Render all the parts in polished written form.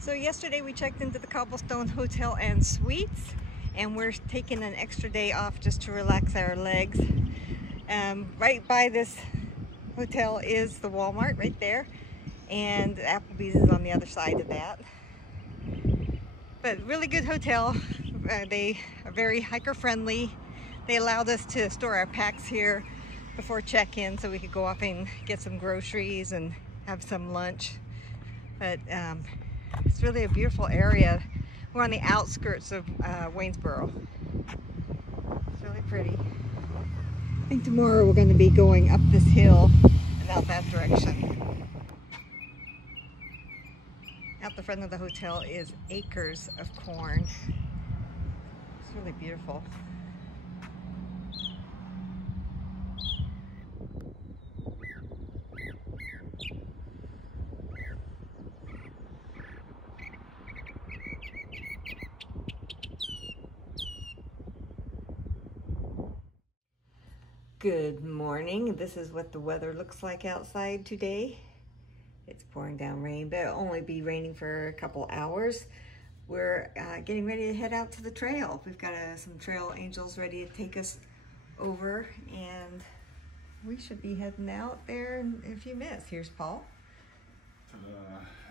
So yesterday we checked into the Cobblestone Hotel and Suites, and we're taking an extra day off just to relax our legs. Right by this hotel is the Walmart right there, and Applebee's is on the other side of that. But really good hotel. They are very hiker friendly. They allowed us to store our packs here before check-in so we could go off and get some groceries and have some lunch. But it's really a beautiful area. We're on the outskirts of Waynesboro. It's really pretty. I think tomorrow we're going to be going up this hill and out that direction. Out the front of the hotel is acres of corn. It's really beautiful. Good morning. This is what the weather looks like outside today. It's pouring down rain, but it'll only be raining for a couple hours. We're getting ready to head out to the trail. We've got some trail angels ready to take us over, and we should be heading out there in a few minutes. Here's Paul.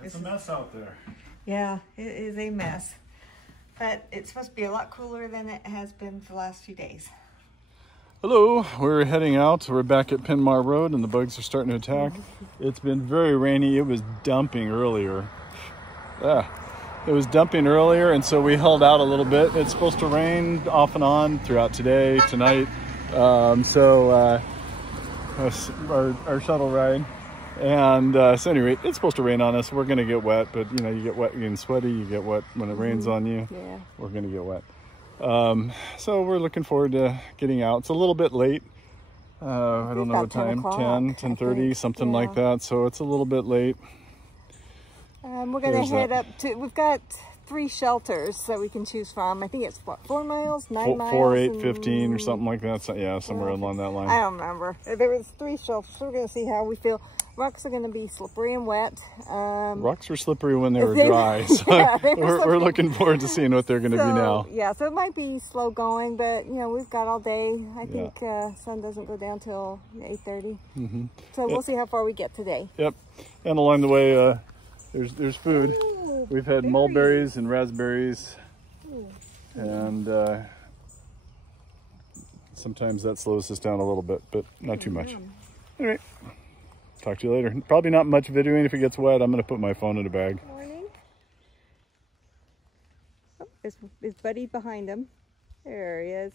It's a mess out there. Yeah, it is a mess, but it's supposed to be a lot cooler than it has been for the last few days. Hello, we're heading out. We're back at Penmar Road and the bugs are starting to attack. It's been very rainy. It was dumping earlier. It was dumping earlier, and so we held out a little bit. It's supposed to rain off and on throughout today, tonight. Our shuttle ride. And so anyway, it's supposed to rain on us. We're gonna get wet, but you know, you get wet, you're getting sweaty, you get wet when it rains on you. Yeah. We're gonna get wet. So we're looking forward to getting out. It's a little bit late. I don't know what time, 10:30, something like that. So it's a little bit late. We're going to head up to, we've got 3 shelters that we can choose from. I think it's what, 4 miles, 9 miles? 4, 8, 15 or something like that. So, yeah, somewhere along that line. I don't remember. There was 3 shelters, so we're going to see how we feel. Rocks are going to be slippery and wet. Rocks were slippery when they were dry, so yeah, we're looking forward to seeing what they're going to be now. Yeah, so it might be slow going, but you know, we've got all day. I think sun doesn't go down till 8:30. So we'll see how far we get today. Yep, and along the way, there's food. We've had mulberries and raspberries, and sometimes that slows us down a little bit, but not too much. Anyway. Talk to you later. Probably not much videoing. If it gets wet, I'm going to put my phone in a bag. Morning. Oh, is Buddy behind him? There he is.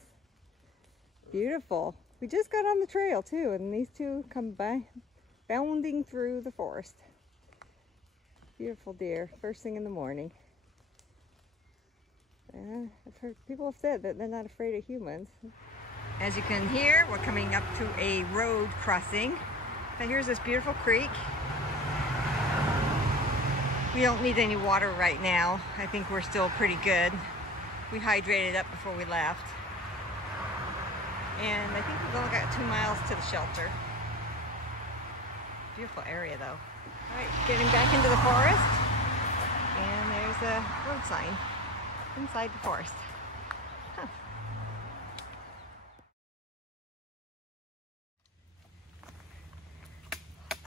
Beautiful. We just got on the trail too, and these two come by, bounding through the forest. Beautiful deer. First thing in the morning. I've heard people have said that they're not afraid of humans. As you can hear, we're coming up to a road crossing. Now here's this beautiful creek. We don't need any water right now. I think we're still pretty good. We hydrated up before we left. And I think we've only got 2 miles to the shelter. Beautiful area though. All right, getting back into the forest. And there's a road sign inside the forest. Huh.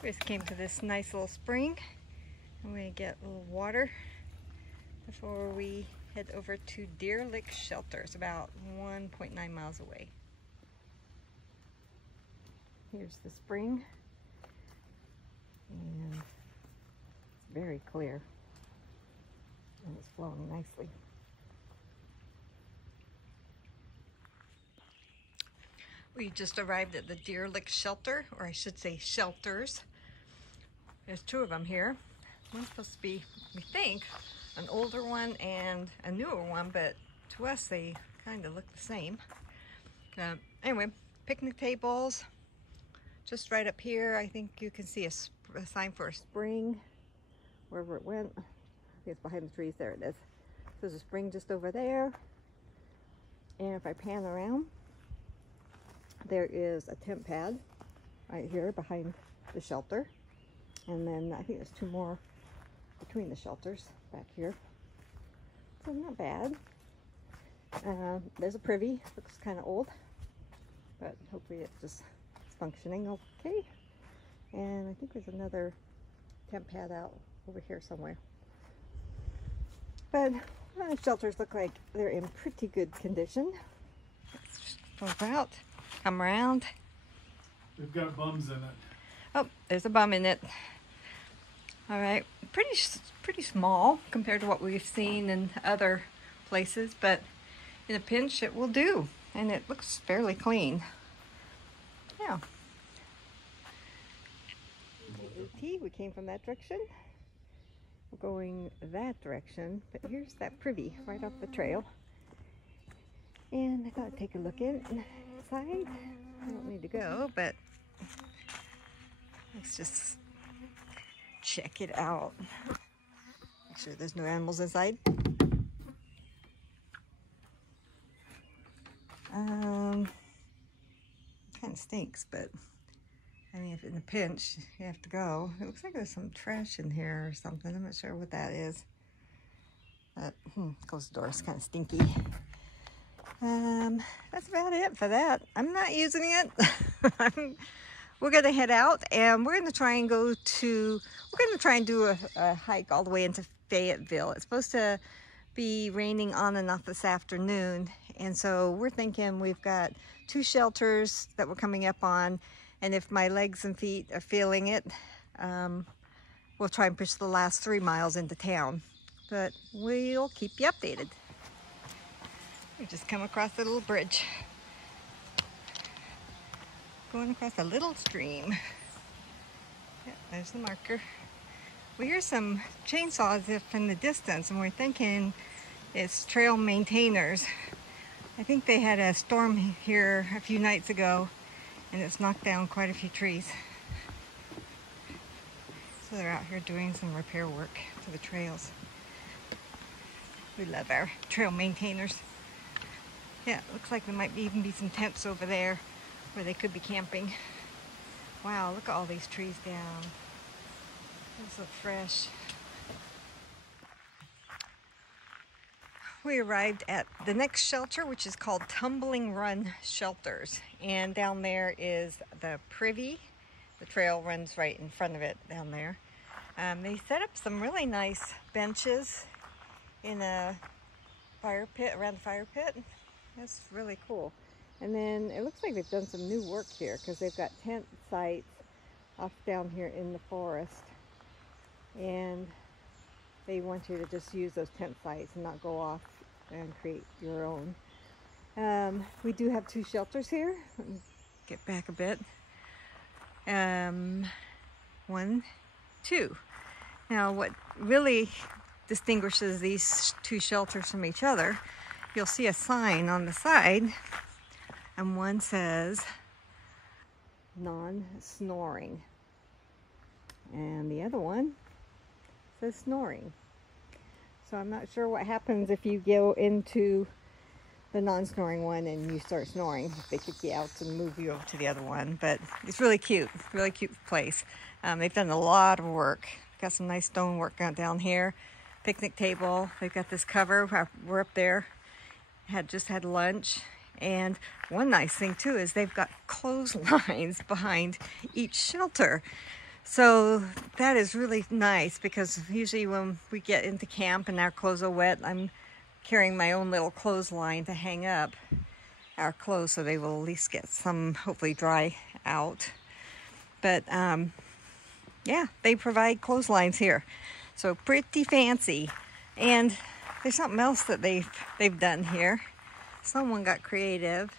We just came to this nice little spring. I'm going to get a little water before we head over to Deer Lick Shelter. It's about 1.9 miles away. Here's the spring, and it's very clear, and it's flowing nicely. We just arrived at the Deer Lick Shelter, or I should say shelters. There's 2 of them here. One's supposed to be, we think, an older one and a newer one, but to us they kind of look the same. Anyway, picnic tables. Just right up here, I think you can see a sign for a spring, wherever it went. I think it's behind the trees. There it is. There's a spring just over there. And if I pan around, there is a tent pad right here behind the shelter. And then I think there's 2 more between the shelters back here. So not bad. There's a privy, looks kind of old, but hopefully it's just functioning okay. And I think there's another tent pad out over here somewhere. But the shelters look like they're in pretty good condition. Let's go out, come around. They've got bums in it. Oh, there's a bum in it. All right, pretty small compared to what we've seen in other places, but in a pinch it will do, and it looks fairly clean. Yeah. AT, we came from that direction. We're going that direction, but here's that privy right off the trail. And I thought I'd take a look inside. I don't need to go, but let's just check it out. Make sure there's no animals inside. Kind of stinks, but I mean, if in a pinch you have to go. It looks like there's some trash in here or something. I'm not sure what that is. But close the door. It's kind of stinky. That's about it for that. I'm not using it. We're gonna head out, and we're gonna try and do a hike all the way into Fayetteville. It's supposed to be raining on and off this afternoon, and so we're thinking we've got 2 shelters that we're coming up on, and if my legs and feet are feeling it, we'll try and push the last 3 miles into town, but we'll keep you updated. We just come across a little bridge, going across a little stream. Yeah, there's the marker. We hear some chainsaws in the distance, and we're thinking it's trail maintainers. I think they had a storm here a few nights ago, and it's knocked down quite a few trees. So they're out here doing some repair work to the trails. We love our trail maintainers. Yeah, it looks like there might even be some tents over there where they could be camping. Wow, look at all these trees down. Those look fresh. We arrived at the next shelter, which is called Tumbling Run Shelters. And down there is the privy. The trail runs right in front of it down there. They set up some really nice benches in a fire pit, around the fire pit. That's really cool. And then it looks like they've done some new work here, because they've got tent sites off down here in the forest. And they want you to just use those tent sites and not go off and create your own. We do have 2 shelters here. Let me get back a bit. 1, 2. Now, what really distinguishes these 2 shelters from each other, you'll see a sign on the side, and one says non-snoring, and the other one says snoring. So I'm not sure what happens if you go into the non-snoring one and you start snoring, if they kick you out and move you over to the other one. But it's really cute place. They've done a lot of work. Got some nice stonework down here. Picnic table. They've got this cover. We're up there. Just had lunch. And one nice thing too is they've got clotheslines behind each shelter. So that is really nice, because usually when we get into camp and our clothes are wet, I'm carrying my own little clothesline to hang up our clothes so they will at least get some, hopefully dry out. But yeah, they provide clotheslines here. So pretty fancy. And there's something else that they've done here. Someone got creative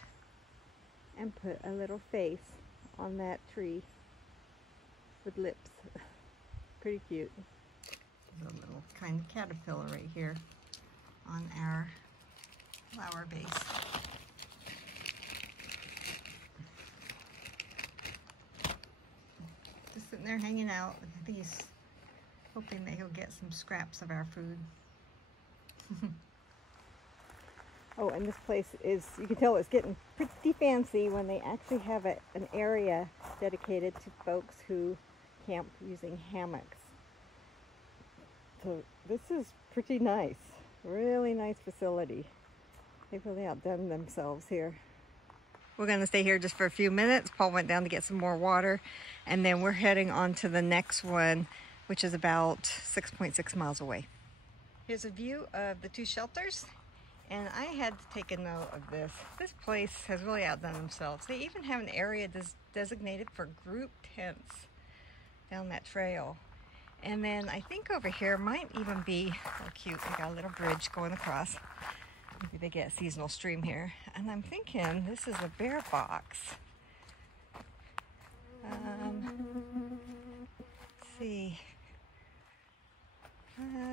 and put a little face on that tree with lips. Pretty cute. There's a little kind of caterpillar right here on our flower base. Just sitting there hanging out. I think he's hoping that he'll get some scraps of our food. Oh, and this place is, you can tell it's getting pretty fancy when they actually have an area dedicated to folks who camp using hammocks. So this is pretty nice, really nice facility. They've really outdone themselves here. We're going to stay here just for a few minutes. Paul went down to get some more water, and then we're heading on to the next one, which is about 6.6 miles away. Here's a view of the two shelters, and I had to take a note of this. This place has really outdone themselves. They even have an area designated for group tents down that trail. And then I think over here might even be, oh cute, they got a little bridge going across. Maybe they get a seasonal stream here. And I'm thinking this is a bear box. Let's see.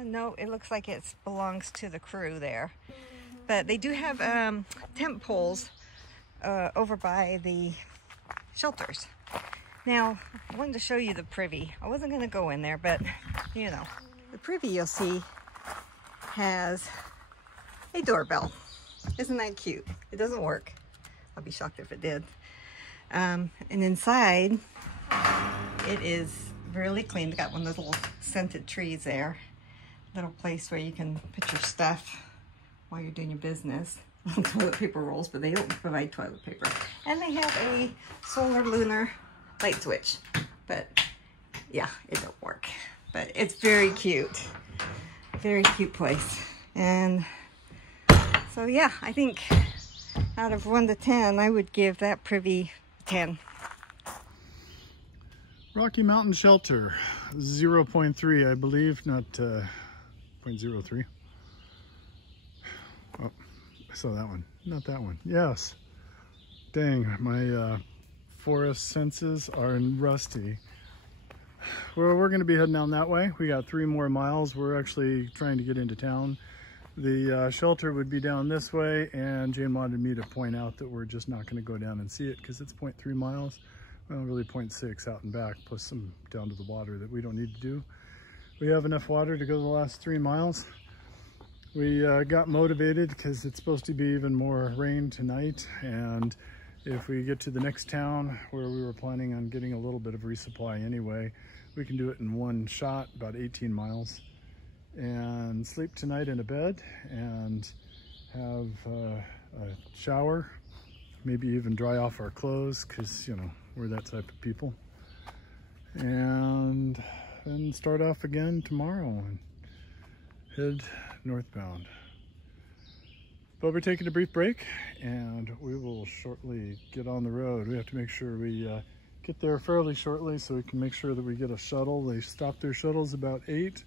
No, it looks like it belongs to the crew there. But they do have tent poles over by the shelters. Now, I wanted to show you the privy. I wasn't going to go in there, but you know, the privy you'll see has a doorbell. Isn't that cute? It doesn't work. I'll be shocked if it did. And inside, it is really clean. They got one of those little scented trees there. Little place where you can put your stuff while you're doing your business. Toilet paper rolls, but they don't provide toilet paper. And they have a solar lunar light switch. But yeah, it don't work. But it's very cute. Very cute place. And so yeah, I think out of 1 to 10, I would give that privy 10. Rocky Mountain Shelter, 0.3, I believe, not 0.03. Oh, I saw that one. Not that one. Yes. Dang, my forest senses are rusty. Well, we're going to be heading down that way. We got 3 more miles. We're actually trying to get into town. The shelter would be down this way, and Jane wanted me to point out that we're just not going to go down and see it because it's 0.3 miles. Well, really 0.6 out and back, plus some down to the water that we don't need to do. We have enough water to go the last 3 miles. We got motivated because it's supposed to be even more rain tonight, and if we get to the next town where we were planning on getting a little bit of resupply anyway, we can do it in one shot, about 18 miles, and sleep tonight in a bed and have a shower, maybe even dry off our clothes because, you know, we're that type of people, and then start off again tomorrow and head northbound. But we're taking a brief break and we will shortly get on the road. We have to make sure we get there fairly shortly so we can make sure that we get a shuttle. They stop their shuttles about 8.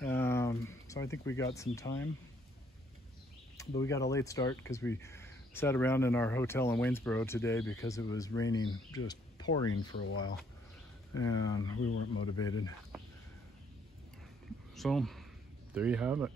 So I think we got some time. But we got a late start because we sat around in our hotel in Waynesboro today because it was raining, just pouring for a while, and we weren't motivated. So there you have it.